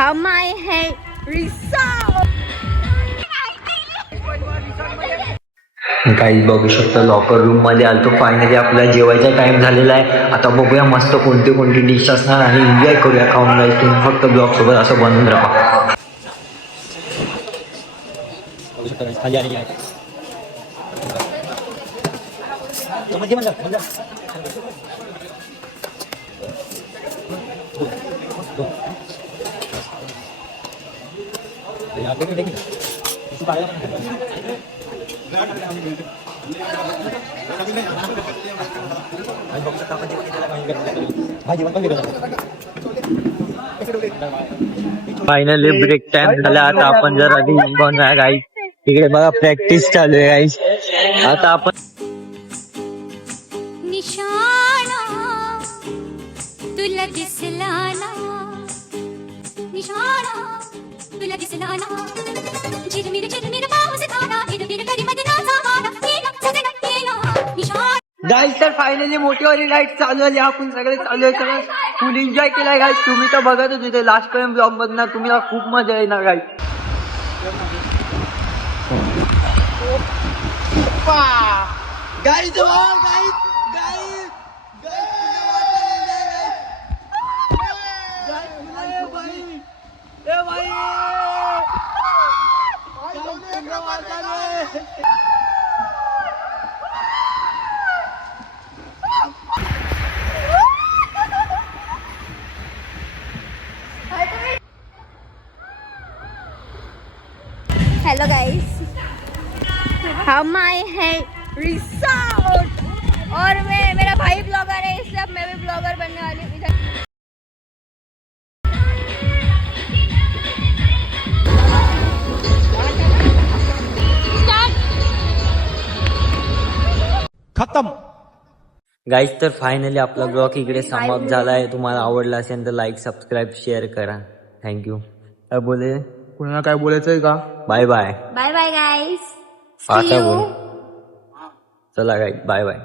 हम आए हैं रिसॉर्ट। काही बघू शकता लॉकर रूम मध्ये आलतो. फायनली आपला जेवायचा टाइम झालेला आहे. आता बघूया मस्त कोणती कोणती डिश असणार आणि एन्जॉय करूया खाऊन. गाईस तुम्ही फक्त ब्लॉग सोबत असं बनवून राहा. फायनली ब्रेक टाइम झाला. आता आपण जरा रील्स बनवूया गाईस. इकडे बघा प्रॅक्टिस चालू आहे गाईस. आता आपण निशाणा तुला दिसला ना, निशाणा तुला दिसला ना, झिरमिर झिरमिर पाऊस धारा, बिरबिर करी मदनाचा वारा, येना सजना येना निशाणा. गाईस तर फायनली मोठीवाली राईड चालू झाली. आपण सगळे चालू आहे. सगळं फुल एन्जॉय केलाय गाईस. तुम्ही तर बघतच होते लास्ट पर्यंत ब्लॉग बघणार. तुम्हाला खूप मजा येणार गाईस. गाईस हेलो गाइस, हम आए हैं रिसॉर्ट और मेरा भाई ब्लॉगर है, इसलिए अब मैं भी ब्लॉगर बनने वाली हूँ. इधर खत्म. गाईज तर फायनली आपला ब्लॉग इकडे समाप्त झाला आहे. तुम्हाला आवडला असेल तर लाईक सबस्क्राईब शेअर करा. थँक्यू. काय बोले, कुणाला काय बोलायचंय का? Bye bye. Bye bye guys, see आता यू. बोल. चला गाईज बाय बाय.